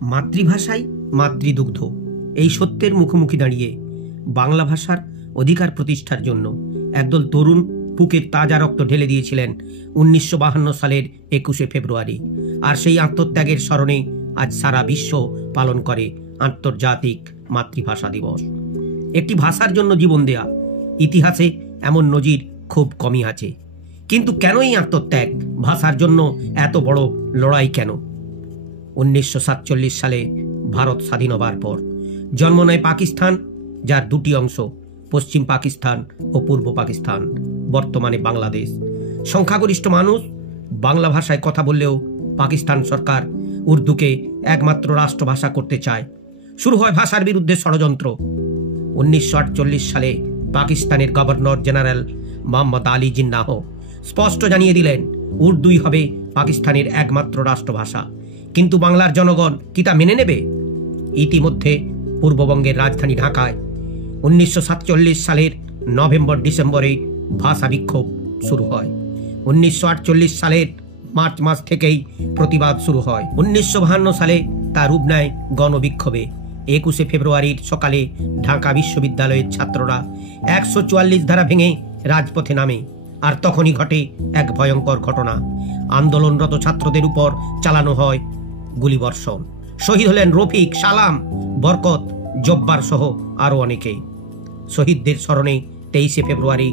মাতৃভাষাই মাতৃদুগ্ধ এই সত্যের মুখোমুখি দাঁড়িয়ে বাংলা ভাষার অধিকার প্রতিষ্ঠার জন্য একদল তরুণ বুকের তাজা রক্ত ঢেলে দিয়েছিলেন 1952 সালের 21শে ফেব্রুয়ারি। আর সেই আত্মত্যাগের স্মরণে আজ সারা বিশ্ব পালন করে আন্তর্জাতিক মাতৃভাষা দিবস। একটি ভাষার জন্য জীবন দেয়া ইতিহাসে এমন নজির খুব কমই আছে। কিন্তু কেন এই আত্মত্যাগ? ভাষার জন্য এত বড় লড়াই কেন? 1947 সালে ভারত স্বাধীন হবার পর জন্ম নেয় পাকিস্তান, যার দুটি অংশ, পশ্চিম পাকিস্তান ও পূর্ব পাকিস্তান, বর্তমানে বাংলাদেশ। সংখ্যাগরিষ্ঠ মানুষ বাংলা ভাষায় কথা বললেও পাকিস্তান সরকার উর্দুকে একমাত্র রাষ্ট্রভাষা করতে চায়। শুরু হয় ভাষার বিরুদ্ধে ষড়যন্ত্র। 1948 সালে পাকিস্তানের গভর্নর জেনারেল মোহাম্মদ আলী জিন্নাহ স্পষ্ট জানিয়ে দিলেন উর্দুই হবে পাকিস্তানের একমাত্র রাষ্ট্রভাষা। কিন্তু বাংলার জনগণ কি তা মেনে নেবে? ইতিমধ্যে পূর্ববঙ্গের রাজধানী ঢাকায় 1947 সালের নভেম্বর ডিসেম্বরে ভাষা বিক্ষোভ শুরু হয়। 1948 সালের মার্চ মাস থেকেই প্রতিবাদ শুরু হয়। 1952 সালে তা রূপ নেয় গণবিক্ষোভে। 21শে ফেব্রুয়ারির সকালে ঢাকা বিশ্ববিদ্যালয়ের ছাত্ররা 144 ধারা ভেঙে রাজপথে নামে। আর তখনই ঘটে এক ভয়ঙ্কর ঘটনা। আন্দোলনরত ছাত্রদের উপর চালানো হয় গুলিবর্ষণ। শহীদ হলেন রফিক, সালাম, বরকত, জব্বার সহ আরো অনেকে। শহীদদের স্মরণে 23শে ফেব্রুয়ারি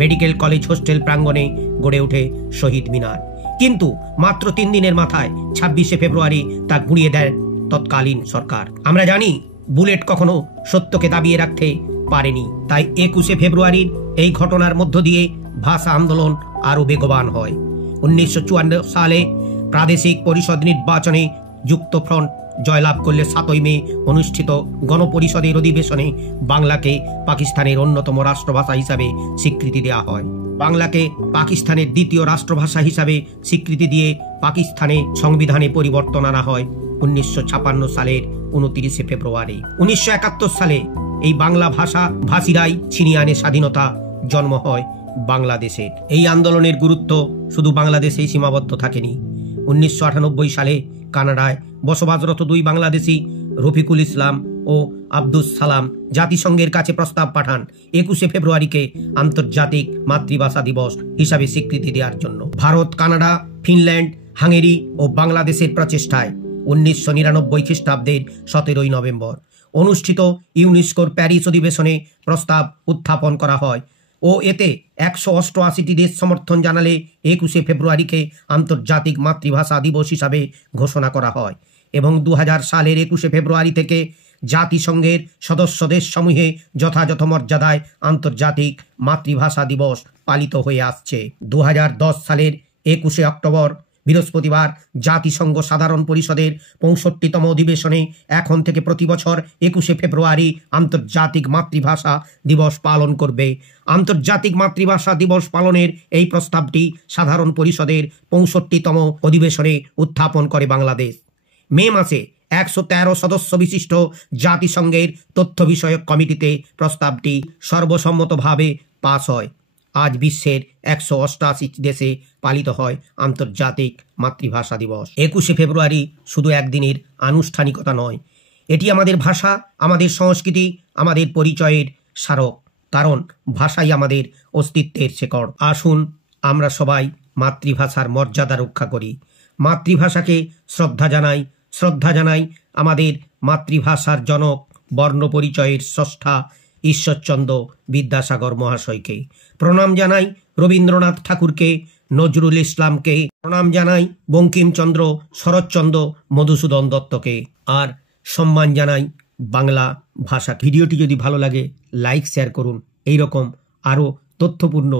মেডিকেল কলেজ হোস্টেল প্রাঙ্গণে গড়ে ওঠে শহীদ মিনার। কিন্তু মাত্র 3 দিনের মাথায় 26শে ফেব্রুয়ারি তা গুঁড়িয়ে দেয় তৎকালীন সরকার। আমরা জানি বুলেট কখনো সত্যকে দাবিয়ে রাখতে পারেনি। তাই 21শে ফেব্রুয়ারির এই ঘটনার মধ্য দিয়ে ভাষা আন্দোলন আরো বেগবান হয়। 1954 সালে প্রাদেশিক পরিষদ নির্বাচনে যুক্তফ্রন্ট জয়লাভ করলে 7ই মে অনুষ্ঠিত গণপরিষদের অধিবেশনে বাংলাকে পাকিস্তানের অন্যতম রাষ্ট্রভাষা হিসাবে স্বীকৃতি দেওয়া হয়। বাংলাকে পাকিস্তানের দ্বিতীয় রাষ্ট্রভাষা হিসাবে স্বীকৃতি দিয়ে পাকিস্তানে সংবিধানে পরিবর্তন আনা হয় 1956 সালের 29শে ফেব্রুয়ারি। 1971 সালে এই বাংলা ভাষা ভাষীরাই ছিনিয়ে আনে স্বাধীনতা, জন্ম হয় বাংলাদেশের। এই আন্দোলনের গুরুত্ব শুধু বাংলাদেশেই সীমাবদ্ধ থাকেনি। 1998 সালে কানাডায় বসবাসরত 2 বাংলাদেশি রফিকুল ইসলাম ও আব্দুস সালাম জাতিসংঘের কাছে প্রস্তাব পাঠান 21শে ফেব্রুয়ারিকে আন্তর্জাতিক মাতৃভাষা দিবস হিসাবে স্বীকৃতি দেওয়ার জন্য। ভারত, কানাডা, ফিনল্যান্ড, হাঙ্গেরি ও বাংলাদেশের প্রচেষ্টায় 1999 খ্রিস্টাব্দের 17ই নভেম্বর অনুষ্ঠিত ইউনেস্কোর প্যারিস অধিবেশনে প্রস্তাব উত্থাপন করা হয় ও এতে 188টি দেশ সমর্থন জানালে 21শে ফেব্রুয়ারিকে আন্তর্জাতিক মাতৃভাষা দিবস হিসাবে ঘোষণা করা হয় এবং 2000 সালের 21শে ফেব্রুয়ারি থেকে জাতিসংঘের সদস্য দেশ সমূহে যথাযথ মর্যাদায় আন্তর্জাতিক মাতৃভাষা দিবস পালিত হয়ে আসছে। 2010 সালের 21শে অক্টোবর বৃহস্পতিবার জাতিসংঘ সাধারণ পরিষদের 65তম অধিবেশনে এখন থেকে প্রতি বছর 21শে ফেব্রুয়ারি আন্তর্জাতিক মাতৃভাষা দিবস পালন করবে। আন্তর্জাতিক মাতৃভাষা দিবস পালনের এই প্রস্তাবটি সাধারণ পরিষদের 65তম অধিবেশনে উত্থাপন করে বাংলাদেশ। মে মাসে 113 সদস্য বিশিষ্ট জাতিসংঘের তথ্য বিষয়ক কমিটিতে প্রস্তাবটি সর্বসম্মতভাবে পাস হয়। আজ বিশ্বের 188 দেশে পালিত হয় আন্তর্জাতিক মাতৃভাষা দিবস। 21শে ফেব্রুয়ারি শুধু একদিনের আনুষ্ঠানিকতা নয়, এটি আমাদের ভাষা, আমাদের সংস্কৃতি, আমাদের পরিচয়ের স্মারক। কারণ ভাষাই আমাদের অস্তিত্বের শেকড়। আসুন আমরা সবাই মাতৃভাষার মর্যাদা রক্ষা করি, মাতৃভাষাকে শ্রদ্ধা জানাই আমাদের মাতৃভাষার জনক, বর্ণ পরিচয়ের স্রষ্টা ঈশ্বরচন্দ্র বিদ্যাসাগর মহাশয়কে। প্রণাম জানাই রবীন্দ্রনাথ ঠাকুরকে, নজরুল ইসলামকে, প্রণাম জানাই বঙ্কিমচন্দ্র, শরৎচন্দ্র, মধুসূদন দত্তকে, আর সম্মান জানাই বাংলা ভাষা। ভিডিওটি যদি ভালো লাগে লাইক, শেয়ার করুন। এই রকম আরও তথ্যপূর্ণ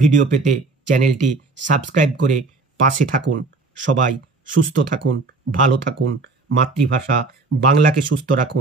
ভিডিও পেতে চ্যানেলটি সাবস্ক্রাইব করে পাশে থাকুন। সবাই সুস্থ থাকুন, ভালো থাকুন, মাতৃভাষা বাংলাকে সুস্থ রাখুন।